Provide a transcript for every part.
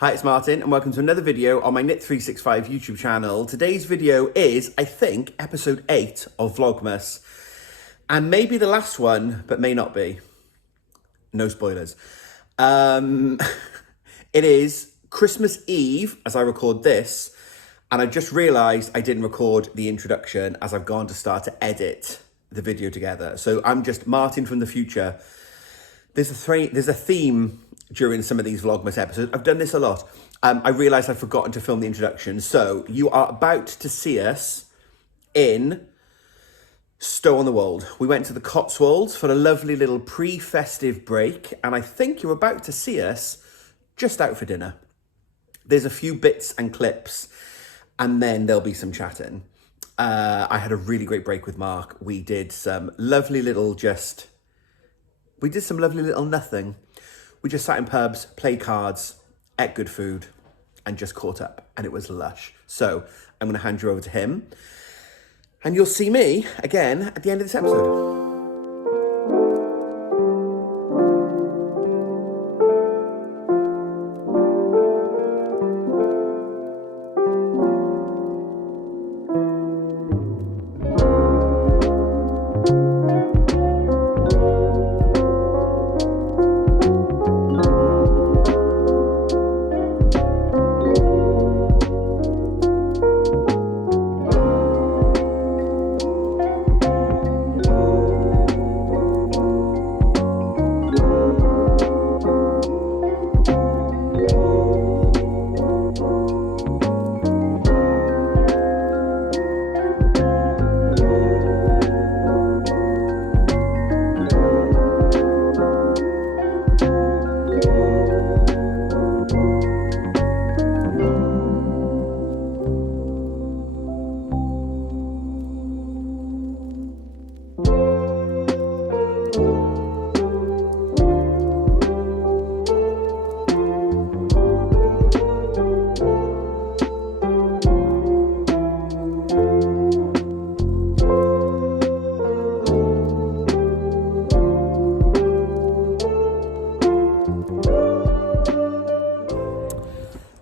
Hi, it's Martin and welcome to another video on my Knit365 YouTube channel. Today's video is, I think, episode 8 of Vlogmas. And maybe the last one, but may not be. No spoilers. It is Christmas Eve as I record this, and I just realised I didn't record the introduction as I've gone to start to edit the video together. So I'm just Martin from the future. There's a theme during some of these Vlogmas episodes. I've done this a lot. I realised I'd forgotten to film the introduction. So you are about to see us in Stow-on-the-Wold. We went to the Cotswolds for a lovely little pre-festive break, and I think you're about to see us just out for dinner. There's a few bits and clips, and then there'll be some chatting. I had a really great break with Mark. We did some lovely little nothing. We just sat in pubs, played cards, ate good food, and just caught up, and it was lush. So I'm going to hand you over to him, and you'll see me again at the end of this episode.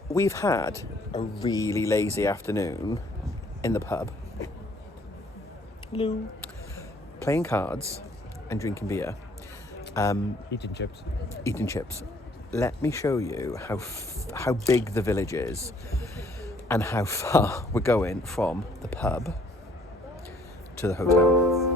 We've had a really lazy afternoon in the pub. Hello. Playing cards and drinking beer. Eating chips. Let me show you how big the village is and how far we're going from the pub to the hotel.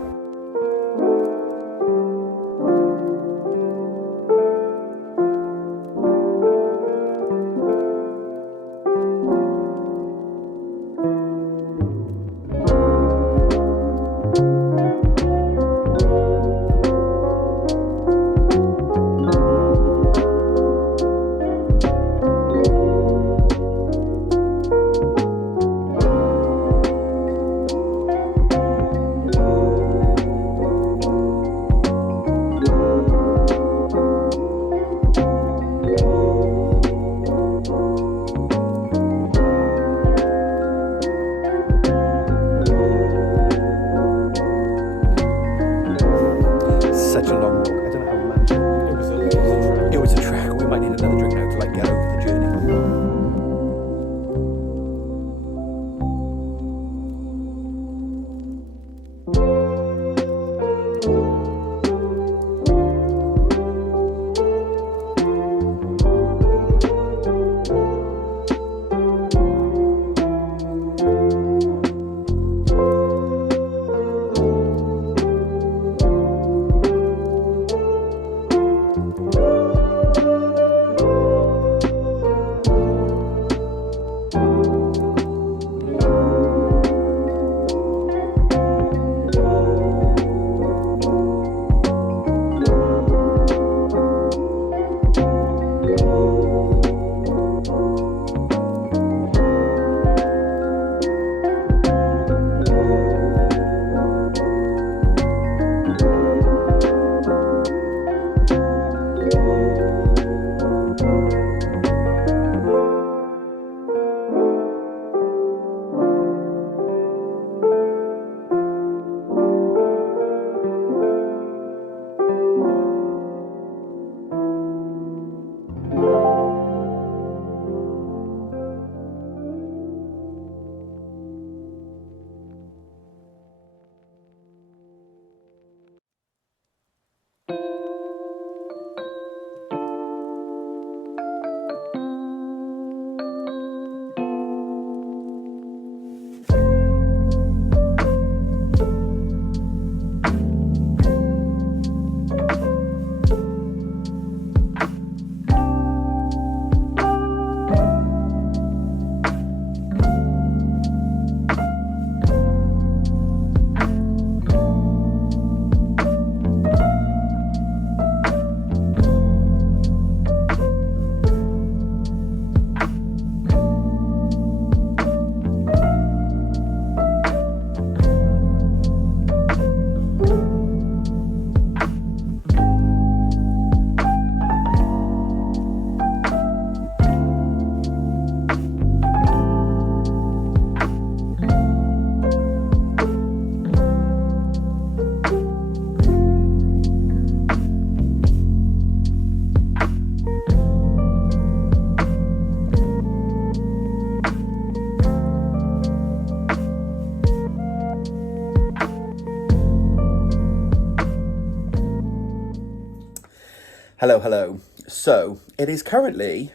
Hello. So, it is currently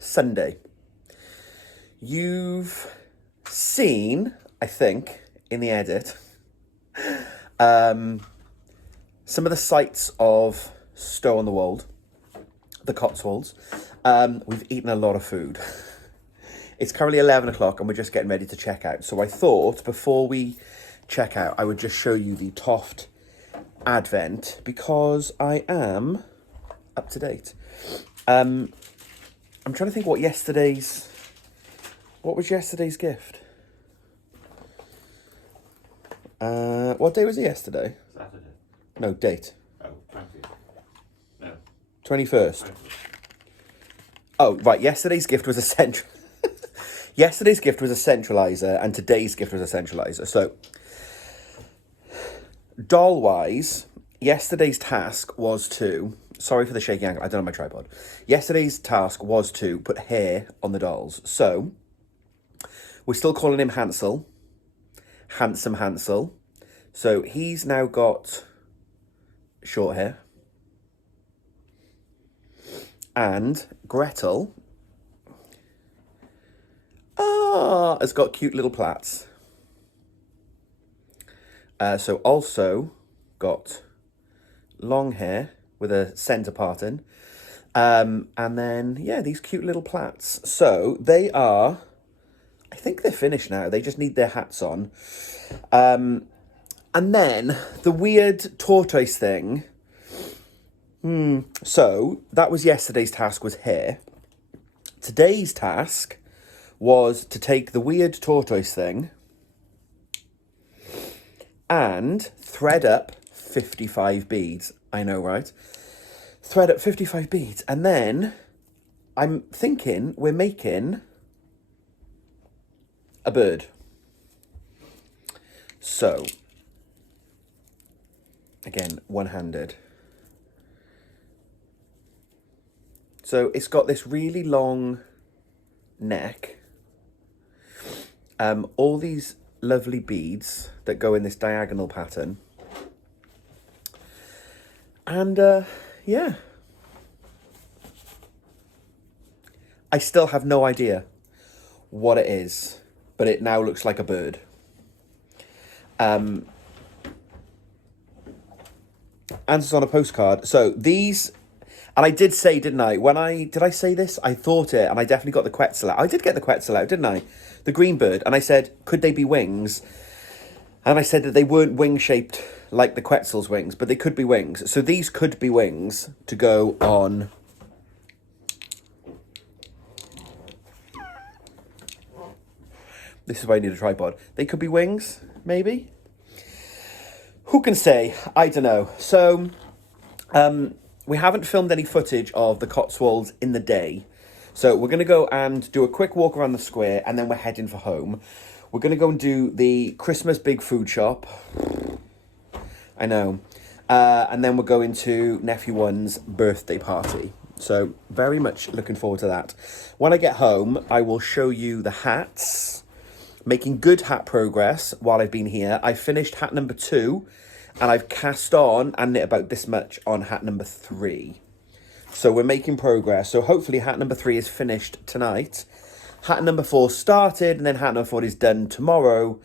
Sunday. You've seen, I think, in the edit, some of the sights of Stow on the Wold, the Cotswolds. We've eaten a lot of food. It's currently 11 o'clock and we're just getting ready to check out. So I thought before we check out, I would just show you the Toft Advent because I am up to date. I'm trying to think what was yesterday's gift? What day was it yesterday? Saturday. No, date. Oh, 20th. No. 21st. Oh, right. Yesterday's gift was a centralizer and today's gift was a centralizer. So, doll-wise, yesterday's task was to... Sorry for the shaky angle. I don't have my tripod. Yesterday's task was to put hair on the dolls. So, we're still calling him Hansel. Handsome Hansel. So, he's now got short hair. And Gretel has got cute little plaits. So also got long hair with a centre part in. And then, yeah, these cute little plaits. So they are, I think they're finished now. They just need their hats on. And then the weird tortoise thing. So that was yesterday's task, was hair. Today's task was to take the weird tortoise thing and thread up 55 beads. I know, right? Thread up 55 beads. And then I'm thinking we're making a bird. So, again, one-handed. So it's got this really long neck. All these lovely beads that go in this diagonal pattern. And, yeah. I still have no idea what it is, but it now looks like a bird. Answers on a postcard. So these... And I did say, didn't I? Did I say this? I thought it, and I definitely got the Quetzal out. I did get the Quetzal out, didn't I? The green bird. And I said, could they be wings? And I said that they weren't wing-shaped like the Quetzal's wings, but they could be wings. So these could be wings to go on... This is why I need a tripod. They could be wings, maybe? Who can say? I don't know. So... we haven't filmed any footage of the Cotswolds in the day. So we're going to go and do a quick walk around the square and then we're heading for home. We're going to go and do the Christmas big food shop. I know. And then we're going to Nephew One's birthday party. So very much looking forward to that. When I get home, I will show you the hats. Making good hat progress while I've been here. I finished hat number 2. And I've cast on and knit about this much on hat number 3. So we're making progress. So hopefully hat number 3 is finished tonight. Hat number 4 started and then hat number 4 is done tomorrow.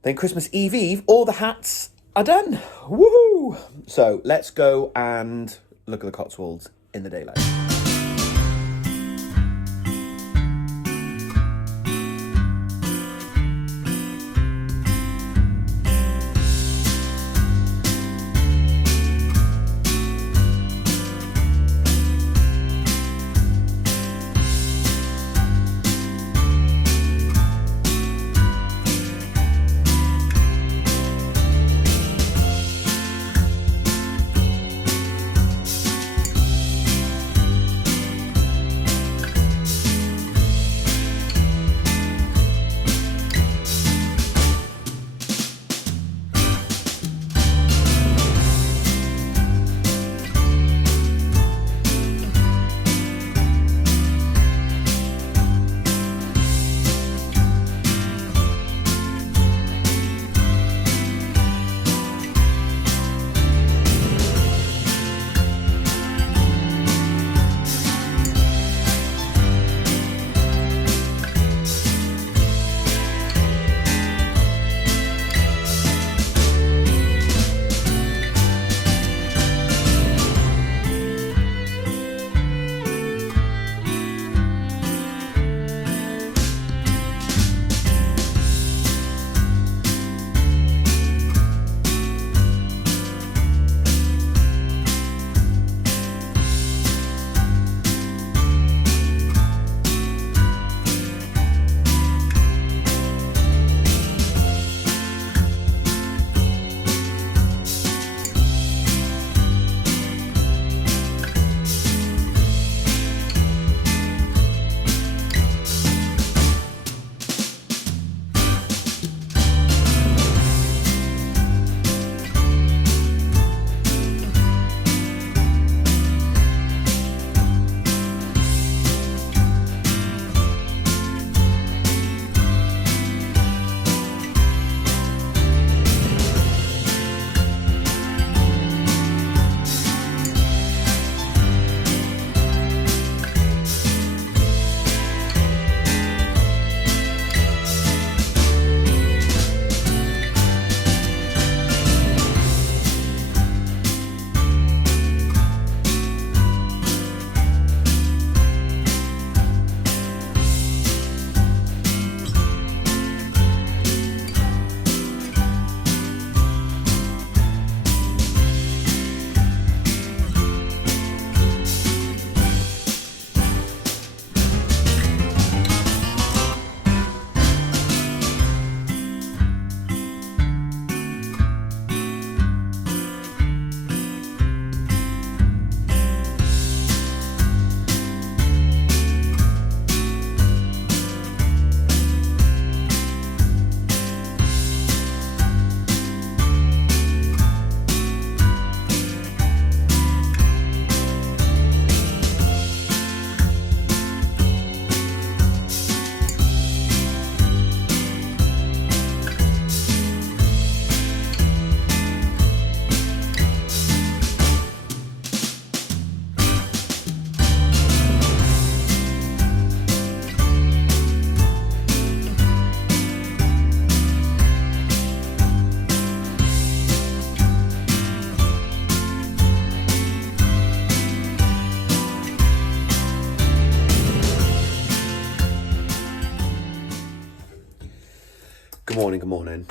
Then Christmas Eve, all the hats are done. Woohoo! So let's go and look at the Cotswolds in the daylight. Good morning, good morning.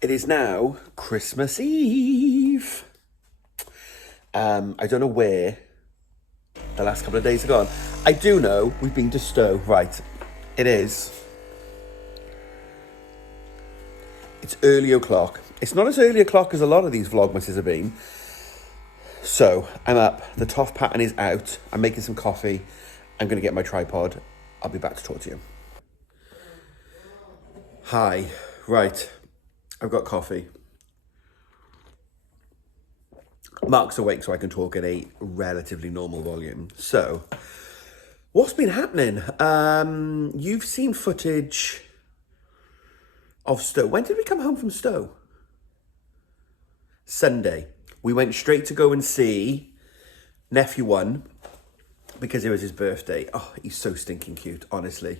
It is now Christmas Eve. I don't know where the last couple of days have gone. I do know we've been to Stowe. Right, it is. It's early o'clock. It's not as early o'clock as a lot of these Vlogmases have been. So, I'm up. The Toft pattern is out. I'm making some coffee. I'm going to get my tripod. I'll be back to talk to you. Hi. Right. I've got coffee. Mark's awake so I can talk at a relatively normal volume. So, what's been happening? You've seen footage of Stowe. When did we come home from Stowe? Sunday. We went straight to go and see Nephew 1 because it was his birthday. Oh, he's so stinking cute, honestly.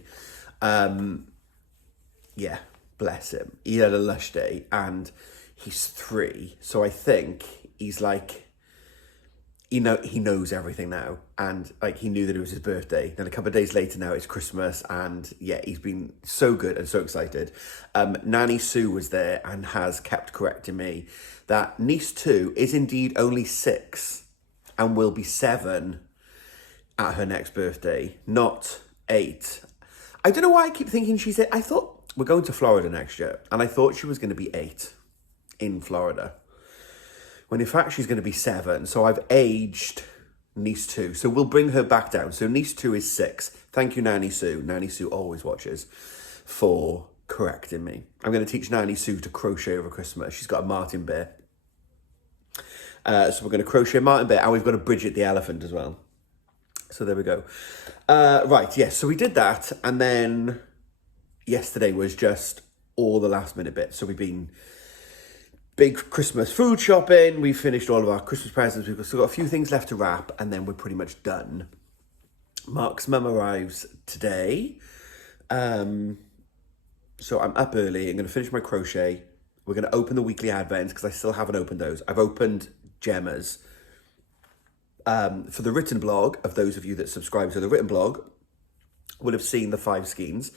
Yeah, bless him. He had a lush day and he's 3. So I think he's like, he knows everything now. And like, he knew that it was his birthday. Then a couple of days later now it's Christmas. And yeah, he's been so good and so excited. Nanny Sue was there and has kept correcting me that niece 2 is indeed only 6 and will be 7 at her next birthday, not 8. I don't know why I keep thinking she's 8. I thought we're going to Florida next year, and I thought she was going to be 8 in Florida, when in fact she's going to be 7. So I've aged niece 2. So we'll bring her back down. So niece 2 is 6. Thank you, Nanny Sue. Nanny Sue always watches, for correcting me. I'm going to teach Nanny Sue to crochet over Christmas. She's got a Martin bear. So we're going to crochet a Martin bear, and we've got a Bridget the elephant as well. So there we go. Right, yes, so we did that, and then yesterday was just all the last minute bits. So we've been big Christmas food shopping, we finished all of our Christmas presents, we've still got a few things left to wrap, and then we're pretty much done. Mark's mum arrives today. So I'm up early, I'm going to finish my crochet. We're going to open the weekly advents, because I still haven't opened those. I've opened Gemma's. For the written blog, of those of you that subscribe to the written blog, will have seen the 5 skeins.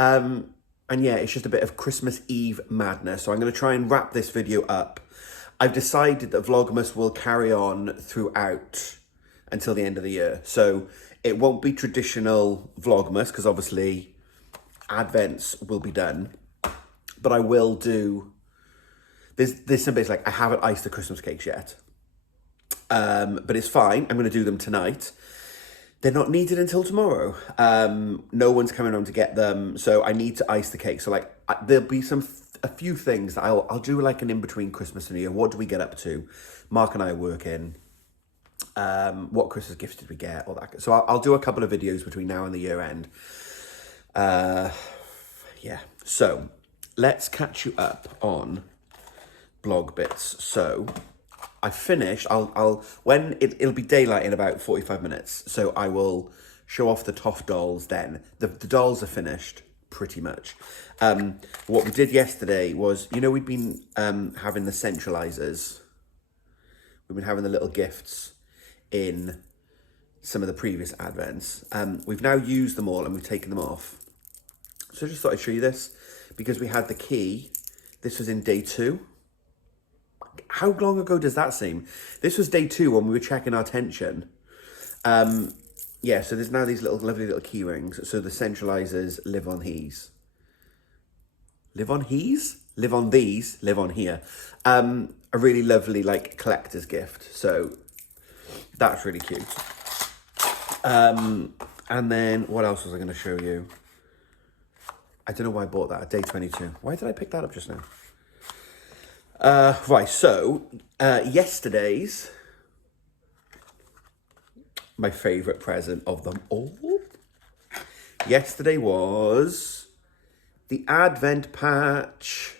And yeah, it's just a bit of Christmas Eve madness. So I'm going to try and wrap this video up. I've decided that Vlogmas will carry on throughout until the end of the year. So it won't be traditional Vlogmas, because obviously Advents will be done. But I will do... There's some bits like, I haven't iced the Christmas cakes yet. But it's fine. I'm going to do them tonight. They're not needed until tomorrow. No one's coming home to get them, so I need to ice the cake. So like, there'll be a few things that I'll do like an in-between Christmas and New Year. What do we get up to? Mark and I are working. What Christmas gifts did we get? All that. So I'll do a couple of videos between now and the year end. Yeah. So let's catch you up on blog bits. So I finished. It'll be daylight in about 45 minutes. So I will show off the Toft dolls then. The dolls are finished, pretty much. What we did yesterday was, we'd been having the centralizers. We've been having the little gifts in some of the previous advents. We've now used them all and we've taken them off. So I just thought I'd show you this, because we had the key. This was in day 2. How long ago does that seem? This was day 2 when we were checking our tension. Yeah, so there's now these lovely little key rings. So the centralizers live on these. Live on these? Live on these, live on here. A really lovely like collector's gift. So that's really cute. And then what else was I going to show you? I don't know why I bought that at day 22. Why did I pick that up just now? Right, so yesterday's, my favourite present of them all. Yesterday was the Advent patch.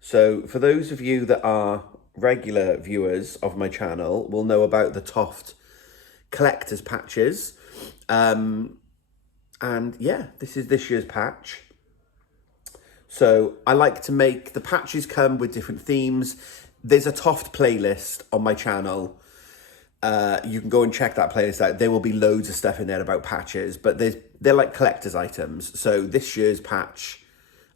So for those of you that are regular viewers of my channel will know about the Toft collector's patches. And yeah, this is this year's patch. So I like to make, the patches come with different themes. There's a Toft playlist on my channel. You can go and check that playlist out. There will be loads of stuff in there about patches, but they're like collector's items. So this year's patch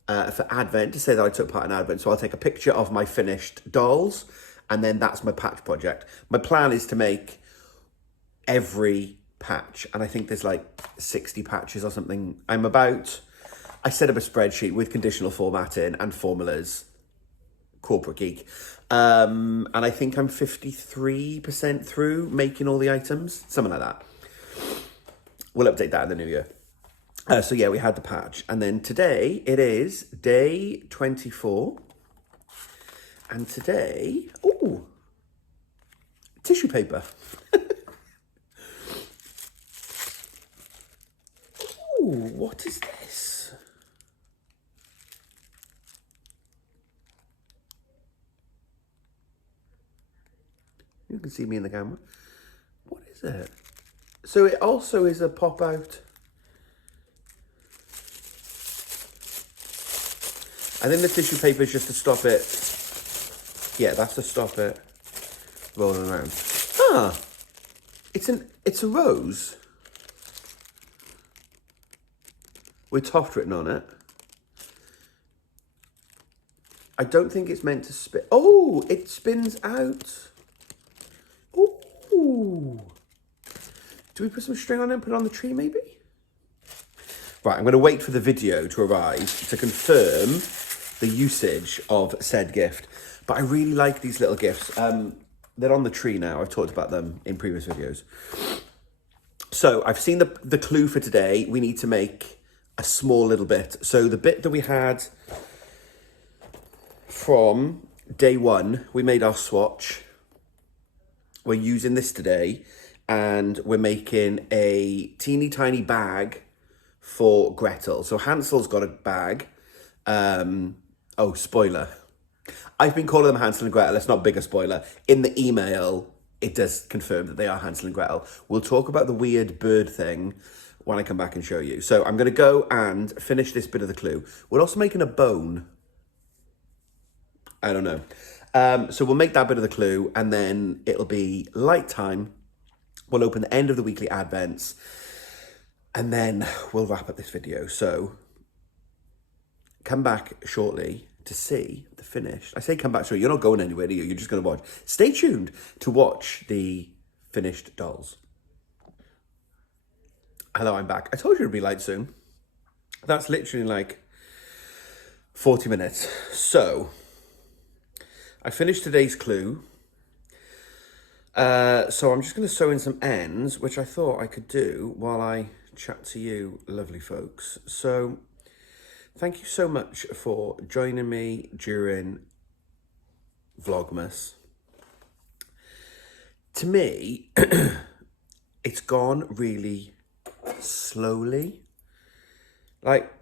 for Advent to say that I took part in Advent. So I'll take a picture of my finished dolls, and then that's my patch project. My plan is to make every patch, and I think there's like 60 patches or something. I set up a spreadsheet with conditional formatting and formulas, corporate geek. And I think I'm 53% through making all the items, something like that. We'll update that in the new year. So yeah, we had the patch. And then today it is day 24. And today, ooh, tissue paper. Ooh, what is this? You can see me in the camera. What is it? So it also is a pop out. I think the tissue paper is just to stop it. Yeah, that's to stop it rolling around. Ah, it's a rose with Toft written on it. I don't think it's meant to spin. Oh, it spins out. Ooh. Do we put some string on it and put it on the tree maybe? Right, I'm going to wait for the video to arrive to confirm the usage of said gift. But I really like these little gifts. They're on the tree now. I've talked about them in previous videos. So I've seen the clue for today. We need to make a small little bit. So the bit that we had from day one, we made our swatch. We're using this today, and we're making a teeny tiny bag for Gretel. So Hansel's got a bag. Oh, spoiler. I've been calling them Hansel and Gretel. It's not bigger spoiler. In the email, it does confirm that they are Hansel and Gretel. We'll talk about the weird bird thing when I come back and show you. So I'm going to go and finish this bit of the clue. We're also making a bone. I don't know. So we'll make that bit of the clue, and then it'll be light time. We'll open the end of the weekly advents, and then we'll wrap up this video. So come back shortly to see the finish. I say come back shortly. You're not going anywhere, are you? You're just going to watch. Stay tuned to watch the finished dolls. Hello, I'm back. I told you it'd be light soon. That's literally like 40 minutes. So I finished today's clue. So I'm just going to sew in some ends, which I thought I could do while I chat to you lovely folks. So thank you so much for joining me during Vlogmas. To me, it's gone really slowly. Like,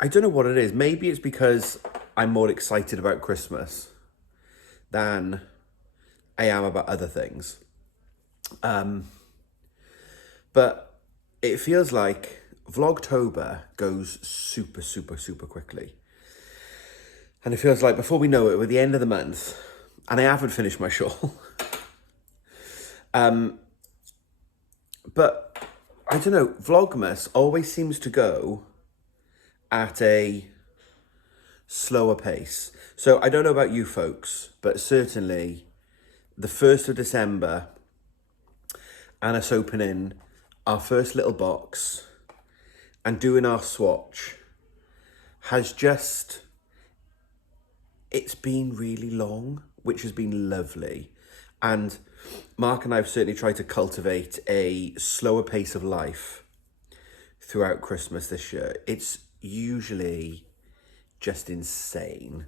I don't know what it is. Maybe it's because I'm more excited about Christmas than I am about other things. But it feels like Vlogtober goes super, super, super quickly. And it feels like before we know it, we're at the end of the month, and I haven't finished my shawl. But I don't know, Vlogmas always seems to go at a slower pace. So I don't know about you folks, but certainly the 1st of December and us opening our first little box and doing our swatch has just, it's been really long, which has been lovely. And Mark and I have certainly tried to cultivate a slower pace of life throughout Christmas this year. It's usually just insane.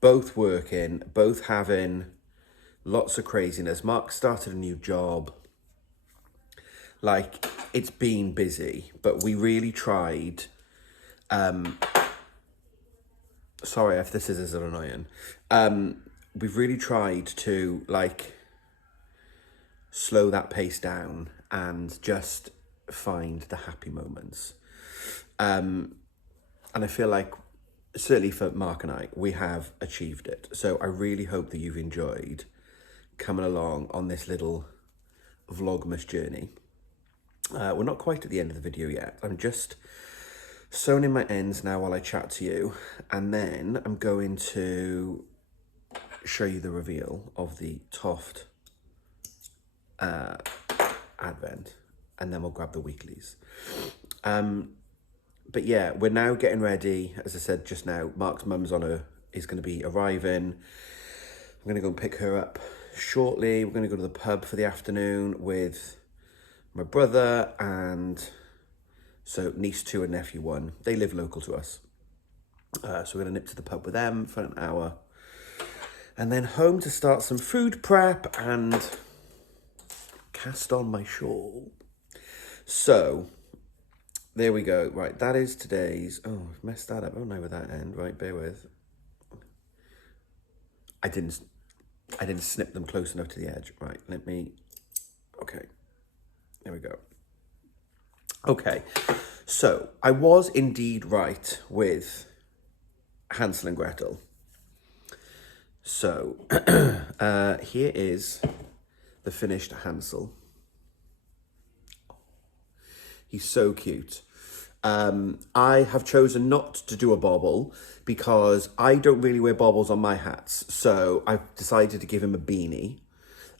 Both working, both having lots of craziness. Mark started a new job. Like, it's been busy, but we really tried. Sorry if this is annoying. We've really tried to, like, slow that pace down and just find the happy moments. And I feel like, certainly for Mark and I, we have achieved it. So I really hope that you've enjoyed coming along on this little Vlogmas journey. We're not quite at the end of the video yet. I'm just sewing in my ends now while I chat to you, and then I'm going to show you the reveal of the Toft advent, and then we'll grab the weeklies. But yeah, we're now getting ready. As I said just now, Mark's mum's is going to be arriving. I'm going to go and pick her up shortly. We're going to go to the pub for the afternoon with my brother and so niece 2 and nephew 1. They live local to us. So we're going to nip to the pub with them for an hour. And then home to start some food prep and cast on my shawl. So, there we go. Right, that is today's... Oh, I've messed that up, haven't I, with that end? Right, bear with. I didn't snip them close enough to the edge. Right, let me... Okay, there we go. Okay, so I was indeed right with Hansel and Gretel. So, here is the finished Hansel. He's so cute. I have chosen not to do a bobble because I don't really wear bobbles on my hats. So I've decided to give him a beanie.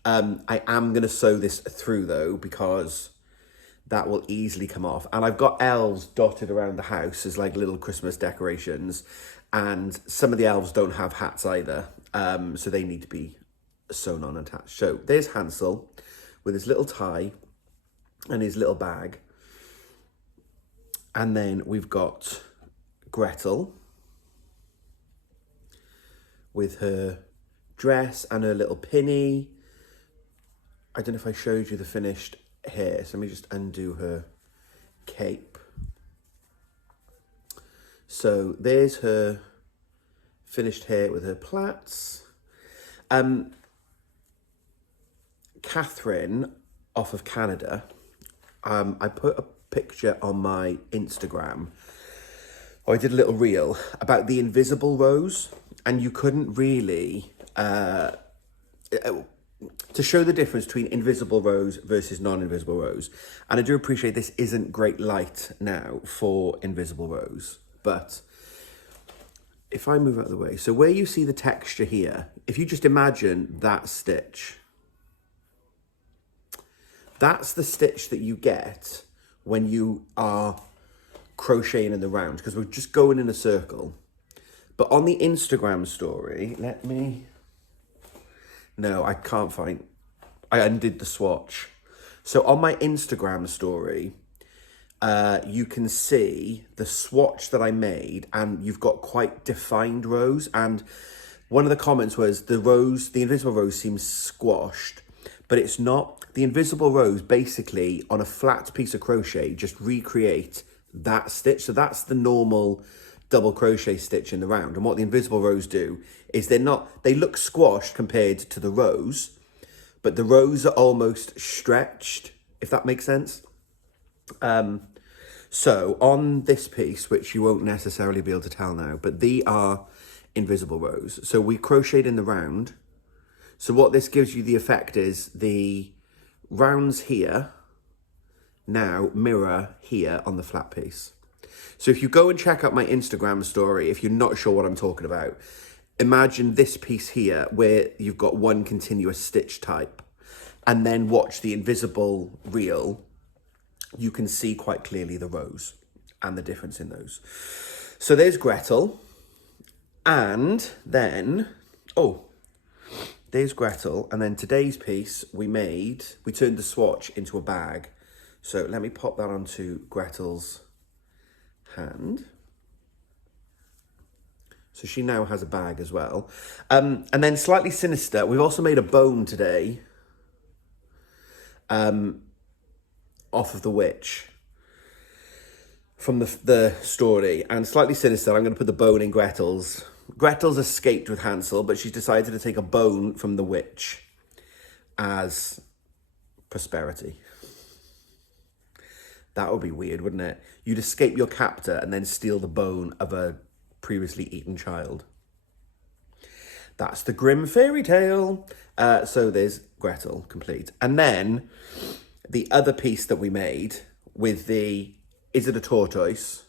I am going to sew this through though because that will easily come off. And I've got elves dotted around the house as like little Christmas decorations. And some of the elves don't have hats either. So they need to be sewn on and attached. So there's Hansel with his little tie and his little bag. And then we've got Gretel with her dress and her little pinny. I don't know if I showed you the finished hair, so let me just undo her cape. So there's her finished hair with her plaits. Catherine, off of Canada, I put a picture on my Instagram. I did a little reel about the invisible rose, and you couldn't really to show the difference between invisible rose versus non-invisible rose. And I do appreciate this isn't great light now for invisible rose, but if I move out of the way, so where you see the texture here, if you just imagine that stitch, that's the stitch that you get when you are crocheting in the round, because we're just going in a circle. But on the Instagram story, no, I can't find, I undid the swatch. So on my Instagram story, you can see the swatch that I made, and you've got quite defined rows. And one of the comments was the invisible rose seems squashed, but it's not. The invisible rose basically on a flat piece of crochet just recreate that stitch. So that's the normal double crochet stitch in the round. And what the invisible rows do is they look squashed compared to the rows, but the rows are almost stretched, if that makes sense. So on this piece, which you won't necessarily be able to tell now, but they are invisible rows. So we crocheted in the round. So what this gives you the effect is the rounds here now mirror here on the flat piece. So if you go and check out my Instagram story, if you're not sure what I'm talking about, imagine this piece here where you've got one continuous stitch type, and then watch the invisible reel. You can see quite clearly the rows and the difference in those. So there's Gretel. And then, there's Gretel. And then today's piece we turned the swatch into a bag. So let me pop that onto Gretel's hand. So she now has a bag as well. And then slightly sinister, we've also made a bone today. Off of the witch from the story, and slightly sinister, I'm going to put the bone in Gretel's. Gretel's escaped with Hansel, but she's decided to take a bone from the witch as prosperity. That would be weird, wouldn't it? You'd escape your captor and then steal the bone of a previously eaten child. That's the grim fairy tale. So there's Gretel complete. And then the other piece that we made with is it a tortoise?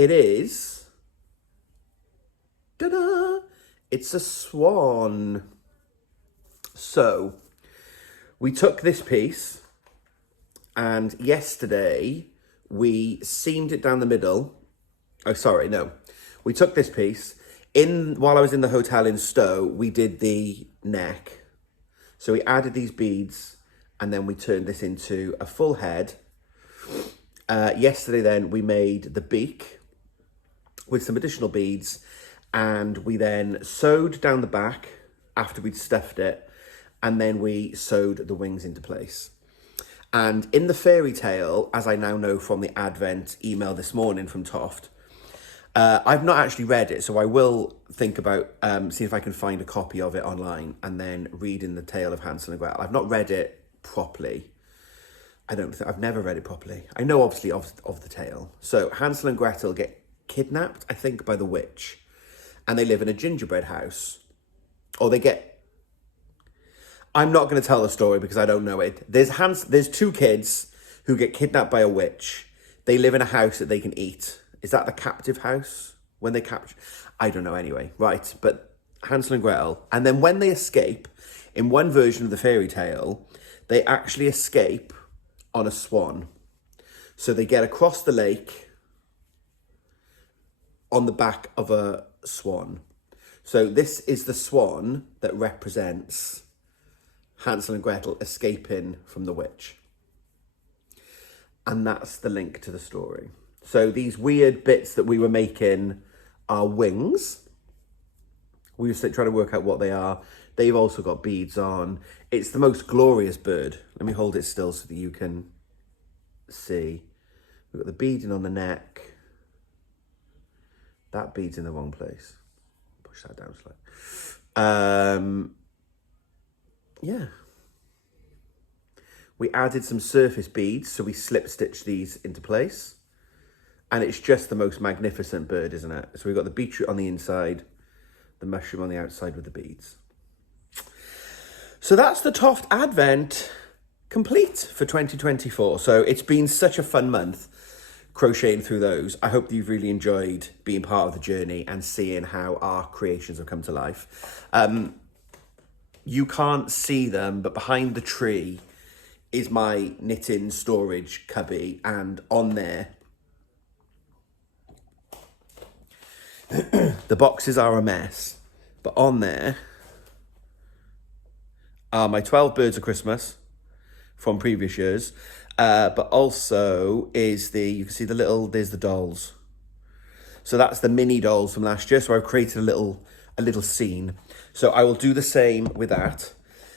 it is, ta-da, it's a swan. So we took this piece and yesterday we seamed it down the middle. Oh, sorry, no. We took this piece while I was in the hotel in Stowe, we did the neck. So we added these beads and then we turned this into a full head. Yesterday then we made the beak with some additional beads and we then sewed down the back after we'd stuffed it, and then we sewed the wings into place. And in the fairy tale, as I now know from the Advent email this morning from Toft, I've not actually read it, so I will think about see if I can find a copy of it online and then reading the tale of Hansel and Gretel. I've not read it properly. I've never read it properly. I know obviously of the tale. So Hansel and Gretel get kidnapped, I think, by the witch, and they live in a gingerbread house. Or I'm not going to tell the story because I don't know it. There's two kids who get kidnapped by a witch. They live in a house that they can eat. Is that the captive house? When they capture... I don't know anyway. Right, but Hansel and Gretel. And then when they escape, in one version of the fairy tale, they actually escape on a swan. So they get across the lake on the back of a swan. So this is the swan that represents Hansel and Gretel escaping from the witch. And that's the link to the story. So these weird bits that we were making are wings. We were trying to work out what they are. They've also got beads on. It's the most glorious bird. Let me hold it still so that you can see. We've got the beading on the neck. That bead's in the wrong place. Push that down slightly. Yeah. We added some surface beads, so we slip stitched these into place. And it's just the most magnificent bird, isn't it? So we've got the beetroot on the inside, the mushroom on the outside with the beads. So that's the Toft Advent complete for 2024. So it's been such a fun month crocheting through those. I hope that you've really enjoyed being part of the journey and seeing how our creations have come to life. You can't see them, but behind the tree is my knitting storage cubby, and on there, the boxes are a mess, but on there are my 12 birds of Christmas from previous years, but also is you can see there's the dolls. So that's the mini dolls from last year. So I've created a little scene. So I will do the same with that,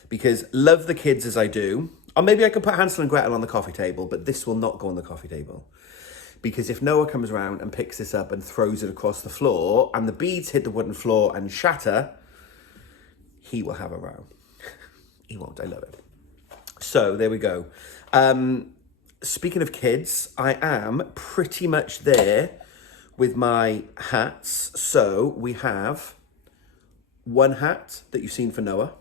because love the kids as I do. Or maybe I could put Hansel and Gretel on the coffee table, but this will not go on the coffee table. Because if Noah comes around and picks this up and throws it across the floor and the beads hit the wooden floor and shatter, he will have a row. He won't, I love it. So there we go. Speaking of kids, I am pretty much there with my hats. So we have one hat that you've seen for Noah.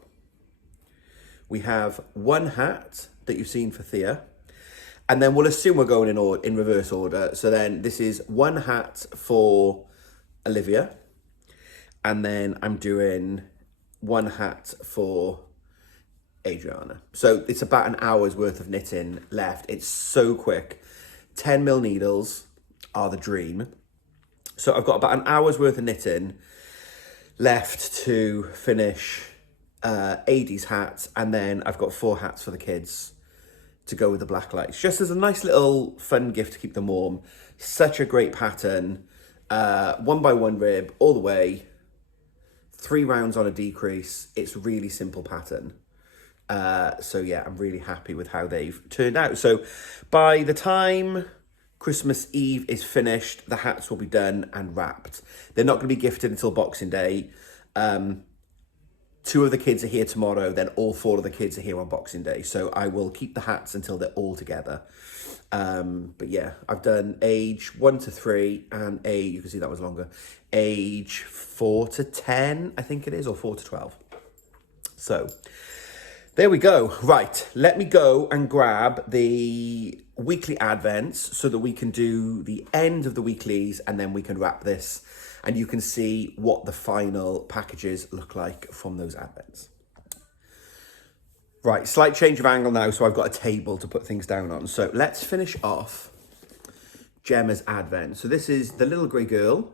We have one hat that you've seen for Thea. And then we'll assume we're going in reverse order. So then this is one hat for Olivia. And then I'm doing one hat for Adriana. So it's about an hour's worth of knitting left. It's so quick. 10mm needles are the dream. So I've got about an hour's worth of knitting left to finish Adie's hat, and then I've got 4 hats for the kids to go with the black lights, just as a nice little fun gift to keep them warm. Such a great pattern, 1x1 rib all the way, 3 rounds on a decrease. It's a really simple pattern. So yeah, I'm really happy with how they've turned out. So by the time Christmas Eve is finished, the hats will be done and wrapped. They're not going to be gifted until Boxing Day. 2 of the kids are here tomorrow, then all 4 of the kids are here on Boxing Day. So I will keep the hats until they're all together. But yeah, I've done age 1 to 3 and you can see that was longer, age 4 to 10, I think it is, or 4 to 12. So there we go. Right, let me go and grab the weekly advents so that we can do the end of the weeklies and then we can wrap this and you can see what the final packages look like from those advents. Right, slight change of angle now, so I've got a table to put things down on. So let's finish off Gemma's advent. So this is the little grey girl.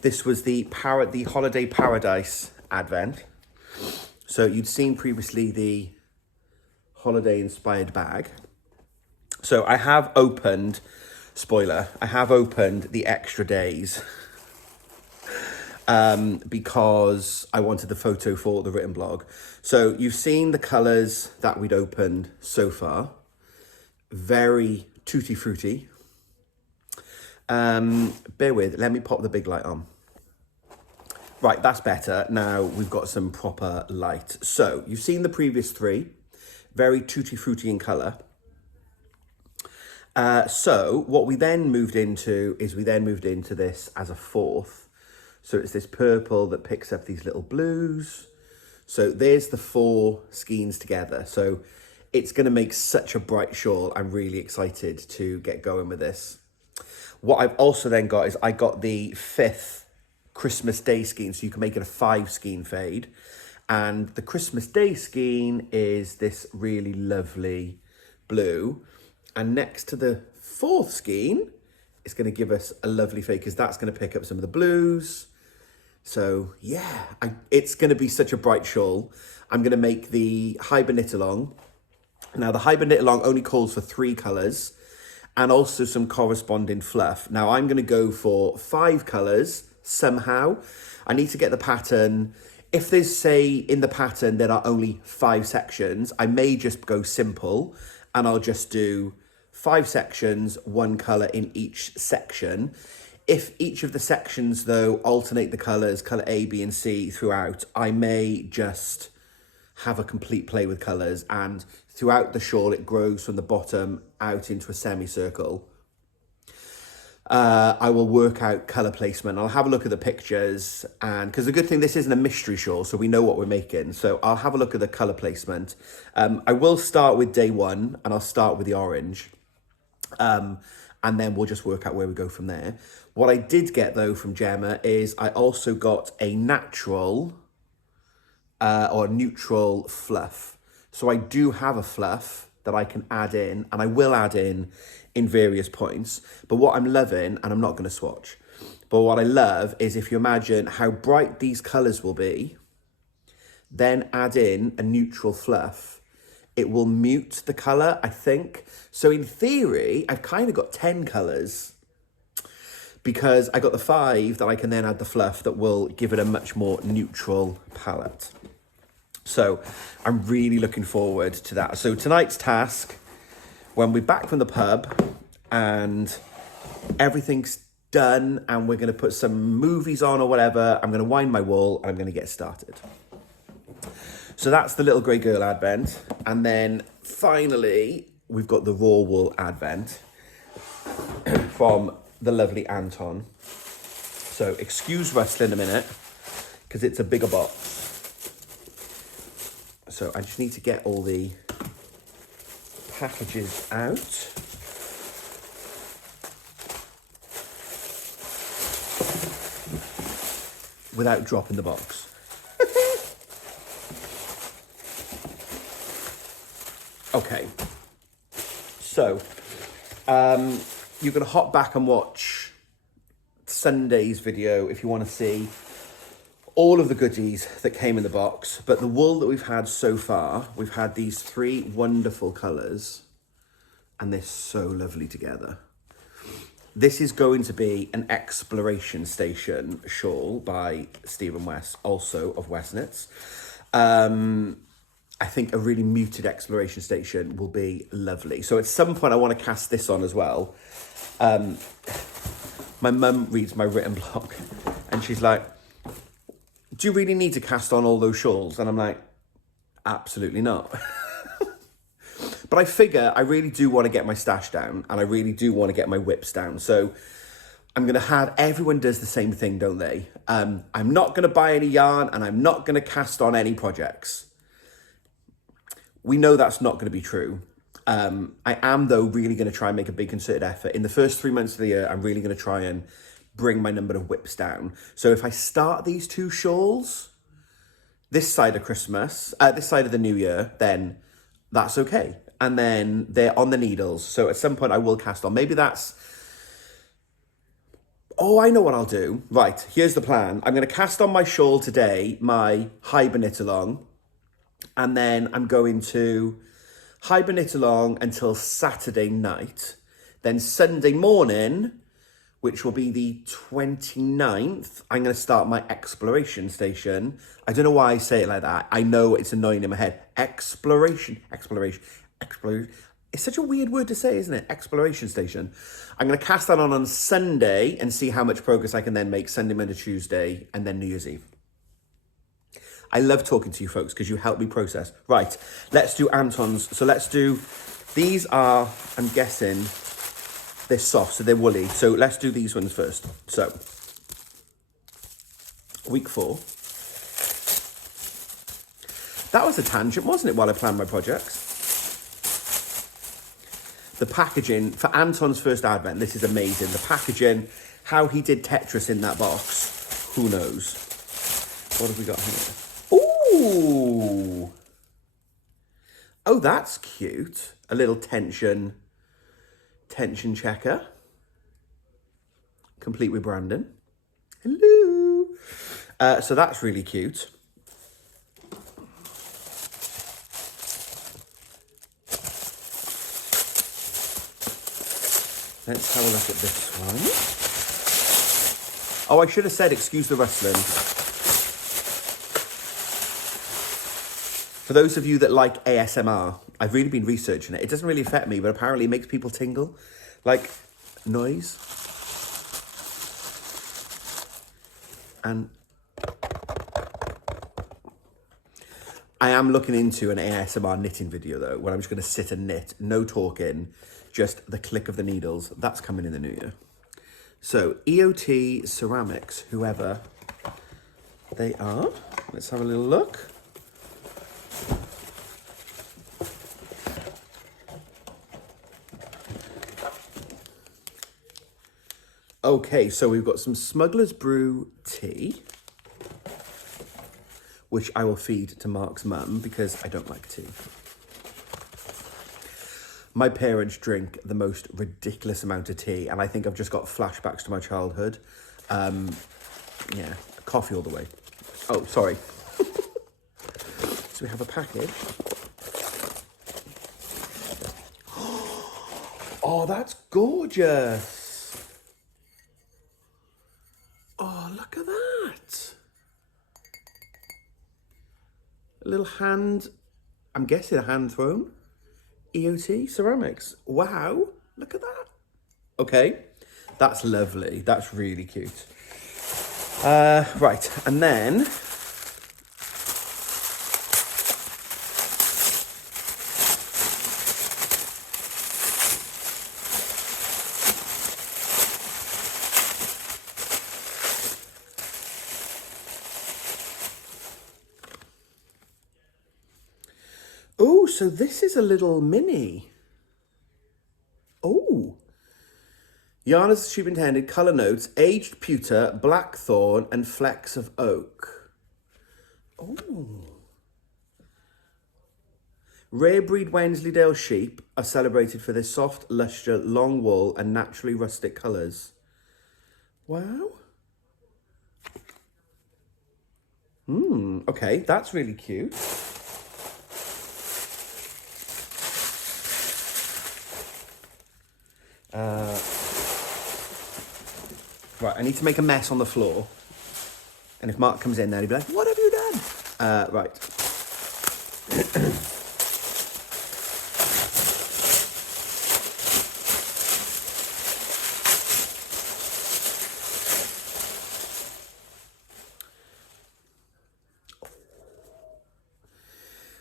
This was the Holiday Paradise advent. So you'd seen previously the holiday inspired bag. So I have opened, spoiler, I have opened the extra days because I wanted the photo for the written blog. So you've seen the colours that we'd opened so far. Very tutti frutti. Bear with, let me pop the big light on. Right, that's better. Now we've got some proper light. So you've seen the previous three, very tutti frutti in colour. So what we then moved into is this as a fourth. So it's this purple that picks up these little blues. So there's the four skeins together. So it's going to make such a bright shawl. I'm really excited to get going with this. What I've also then got is I got the 5th Christmas Day skein. So you can make it a 5 skein fade. And the Christmas Day skein is this really lovely blue. And next to the 4th skein, it's going to give us a lovely fade because that's going to pick up some of the blues. So yeah, it's going to be such a bright shawl. I'm going to make the Hyper Knit Along. Now the Hyper Knit Along only calls for 3 colours and also some corresponding fluff. Now I'm going to go for 5 colours somehow. I need to get the pattern. If there's, say, in the pattern there are only 5 sections, I may just go simple and I'll just do 5 sections, 1 colour in each section. If each of the sections, though, alternate the colours, colour A, B and C throughout, I may just have a complete play with colours and throughout the shawl it grows from the bottom out into a semicircle. I will work out colour placement. I'll have a look at the pictures and because the good thing, this isn't a mystery shawl, so we know what we're making. So I'll have a look at the colour placement. I will start with day 1 and I'll start with the orange. And then we'll just work out where we go from there. What I did get, though, from Gemma is I also got a natural or neutral fluff. So I do have a fluff that I can add in, and I will add in various points. But what I'm loving, and I'm not going to swatch, but what I love is if you imagine how bright these colours will be, then add in a neutral fluff. It will mute the colour, I think. So in theory, I've kind of got 10 colours because I got the 5 that I can then add the fluff that will give it a much more neutral palette. So I'm really looking forward to that. So tonight's task, when we're back from the pub and everything's done and we're going to put some movies on or whatever, I'm going to wind my wool and I'm going to get started. So that's the little grey girl advent. And then finally, we've got the raw wool advent from the lovely Anton. So excuse rustling a minute because it's a bigger box. So I just need to get all the packages out. Without dropping the box. Okay, so you can hop back and watch Sunday's video if you want to see all of the goodies that came in the box. But the wool that we've had so far, we've had these 3 wonderful colours and they're so lovely together. This is going to be an exploration station shawl by Stephen West, also of West Knits. I think a really muted exploration station will be lovely. So at some point I want to cast this on as well. My mum reads my written blog and she's like, do you really need to cast on all those shawls? And I'm like, absolutely not. But I figure I really do want to get my stash down and I really do want to get my whips down. So I'm going to have, everyone does the same thing, don't they? I'm not going to buy any yarn and I'm not going to cast on any projects. We know that's not going to be true. I am, though, really going to try and make a big concerted effort. In the first 3 months of the year, I'm really going to try and bring my number of whips down. So if I start these 2 shawls this side of Christmas, this side of the New Year, then that's okay. And then they're on the needles. So at some point I will cast on. Maybe that's... Oh, I know what I'll do. Right, here's the plan. I'm going to cast on my shawl today, my hibernate along. And then I'm going to hibernate along until Saturday night. Then Sunday morning, which will be the 29th, I'm going to start my exploration station. I don't know why I say it like that. I know it's annoying in my head. Exploration. It's such a weird word to say, isn't it? Exploration station. I'm going to cast that on Sunday and see how much progress I can then make Sunday, Monday, Tuesday, and then New Year's Eve. I love talking to you folks because you help me process. Right, let's do Anton's. So let's do, these are, I'm guessing, they're soft, so they're woolly. So let's do these ones first. So, week 4. That was a tangent, wasn't it, while I planned my projects? The packaging, for Anton's first advent, this is amazing. The packaging, how he did Tetris in that box, who knows? What have we got here? Ooh! Oh, that's cute. A little tension checker. Complete with Brandon. Hello! So that's really cute. Let's have a look at this one. Oh, I should have said, excuse the rustling. For those of you that like ASMR, I've really been researching it. It doesn't really affect me, but apparently it makes people tingle. Like, noise. And I am looking into an ASMR knitting video, though, where I'm just going to sit and knit. No talking, just the click of the needles. That's coming in the new year. So, EOT Ceramics, whoever they are. Let's have a little look. Okay, so we've got some Smuggler's Brew tea, which I will feed to Mark's mum because I don't like tea. My parents drink the most ridiculous amount of tea, and I think I've just got flashbacks to my childhood. Yeah, coffee all the way. Oh, sorry. So we have a package. Oh, that's gorgeous. Oh, look at that. A little hand, I'm guessing a hand thrown. EOT Ceramics. Wow, look at that. Okay, that's lovely. That's really cute. Right, and then oh, so this is a little mini. Oh. Yarn as superintended, colour notes, aged pewter, blackthorn, and flecks of oak. Oh. Rare breed Wensleydale sheep are celebrated for their soft, lustre, long wool, and naturally rustic colours. Wow. Okay, that's really cute. Right, I need to make a mess on the floor. And if Mark comes in there, he'll be like, what have you done? Right.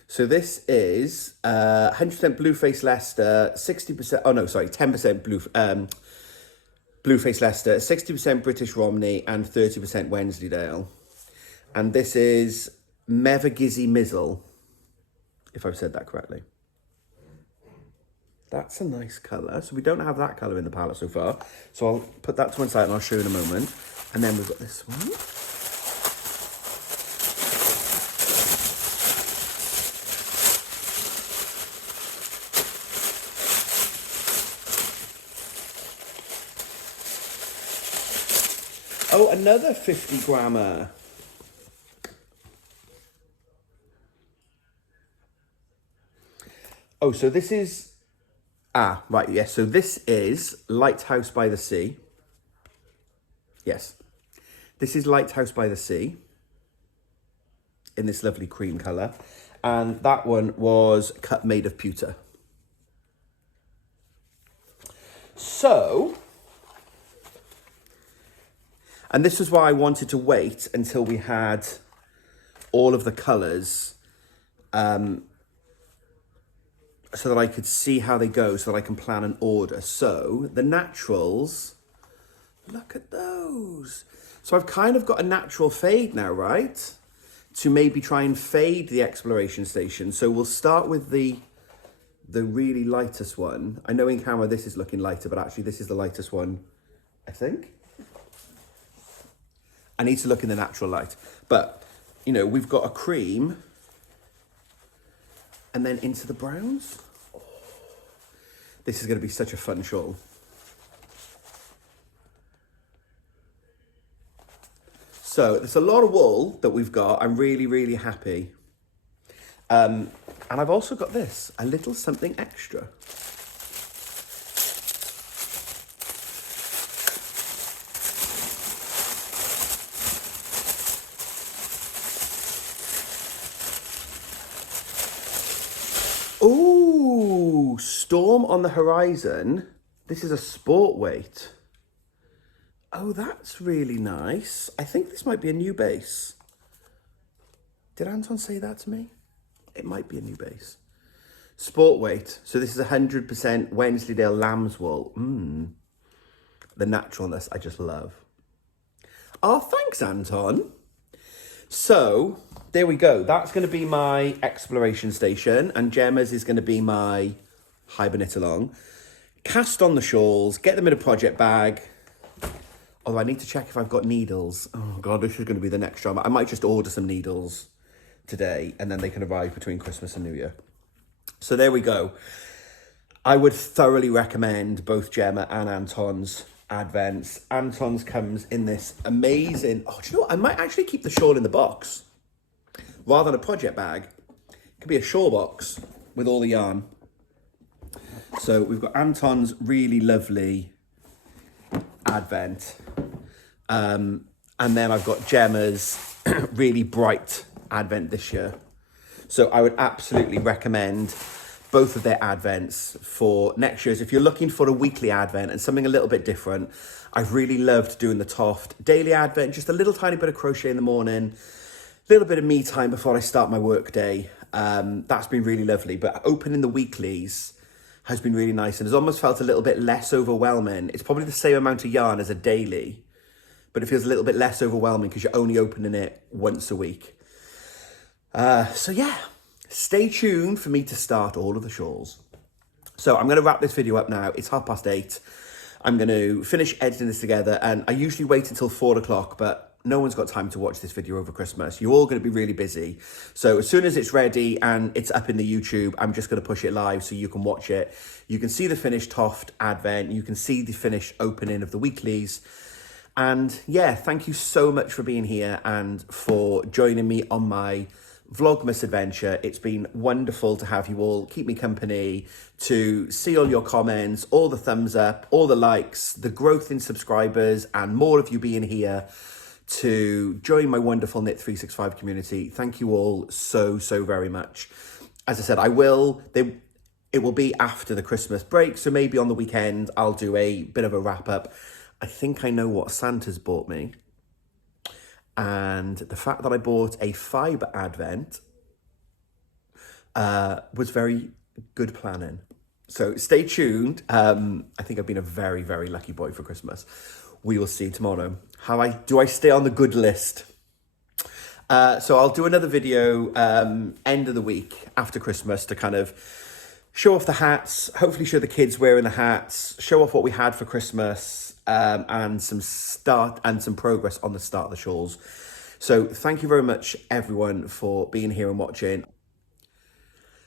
So this is 100% Blueface Leicester, 60%, oh no, sorry, 10% Blueface Leicester, 60% British Romney, and 30% Wensleydale. And this is Mevagizzy Mizzle, if I've said that correctly. That's a nice colour. So we don't have that colour in the palette so far. So I'll put that to one side and I'll show you in a moment. And then we've got this one. Oh, another 50 grammer. Oh, so this is, right, yes. So this is Lighthouse by the Sea. Yes. This is Lighthouse by the Sea in this lovely cream colour. And that one was cut made of pewter. So, and this was why I wanted to wait until we had all of the colours so that I could see how they go, so that I can plan an order. So the naturals, look at those. So I've kind of got a natural fade now, right? To maybe try and fade the exploration station. So we'll start with the really lightest one. I know in camera this is looking lighter, but actually this is the lightest one, I think. I need to look in the natural light. But, you know, we've got a cream and then into the browns. Oh, this is going to be such a fun shawl. So there's a lot of wool that we've got. I'm really, really happy. And I've also got this, a little something extra. Ooh, storm on the horizon. This is a sport weight. Oh, that's really nice. I think this might be a new base. Did Anton say that to me? It might be a new base. Sport weight. So this is 100% Wensleydale lamb's wool. The naturalness I just love. Oh, thanks, Anton. So there we go. That's going to be my exploration station, and Gemma's is going to be my hibernate along. Cast on the shawls, get them in a project bag. Although I need to check if I've got needles. Oh God, this is going to be the next drama. I might just order some needles today, and then they can arrive between Christmas and New Year. So there we go. I would thoroughly recommend both Gemma and Anton's advents. Anton's comes in this amazing, oh, do you know what? I might actually keep the shawl in the box rather than a project bag. It could be a shawl box with all the yarn. So we've got Anton's really lovely advent. And then I've got Gemma's really bright advent this year. So I would absolutely recommend both of their advents for next year's. If you're looking for a weekly advent and something a little bit different, I've really loved doing the Toft daily advent, just a little tiny bit of crochet in the morning, a little bit of me time before I start my work day. That's been really lovely. But opening the weeklies has been really nice and has almost felt a little bit less overwhelming. It's probably the same amount of yarn as a daily, but it feels a little bit less overwhelming because you're only opening it once a week. So yeah, stay tuned for me to start all of the shawls. So I'm going to wrap this video up now. It's 8:30. I'm going to finish editing this together, and I usually wait until 4 o'clock, but no one's got time to watch this video over Christmas. You're all going to be really busy. So as soon as it's ready and it's up in the YouTube, I'm just going to push it live so you can watch it. You can see the finished Toft advent. You can see the finished opening of the weeklies. And yeah, thank you so much for being here and for joining me on my Vlogmas adventure. It's been wonderful to have you all keep me company, to see all your comments, all the thumbs up, all the likes, the growth in subscribers, and more of you being here to join my wonderful Knit 365 community. Thank you all so very much. As I said, it will be after the Christmas break, so maybe on the weekend I'll do a bit of a wrap up. I think I know what Santa's bought me. And the fact that I bought a fibre advent was very good planning. So stay tuned. I think I've been a very lucky boy for Christmas. We will see tomorrow. Do I stay on the good list? So I'll do another video end of the week after Christmas to kind of show off the hats, hopefully show the kids wearing the hats, show off what we had for Christmas, and some progress on the start of the shawls. So thank you very much, everyone, for being here and watching.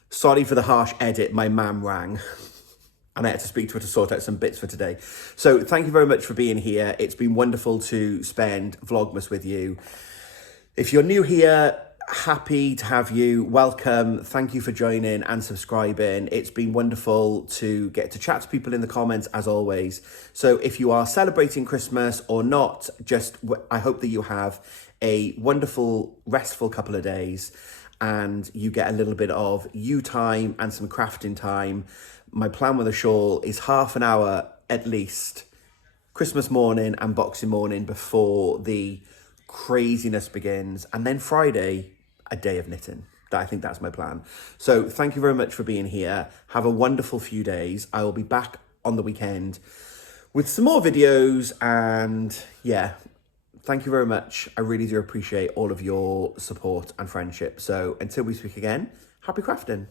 Sorry for the harsh edit, my mum rang and I had to speak to her to sort out some bits for today. So thank you very much for being here. It's been wonderful to spend Vlogmas with you. If you're new here, happy to have you. Welcome. Thank you for joining and subscribing. It's been wonderful to get to chat to people in the comments, as always. So if you are celebrating Christmas or not, I hope that you have a wonderful, restful couple of days and you get a little bit of you time and some crafting time. My plan with a shawl is half an hour at least, Christmas morning and Boxing morning before the craziness begins. And then Friday, a day of knitting. I think that's my plan. So thank you very much for being here. Have a wonderful few days. I will be back on the weekend with some more videos. And yeah, thank you very much. I really do appreciate all of your support and friendship. So until we speak again, happy crafting.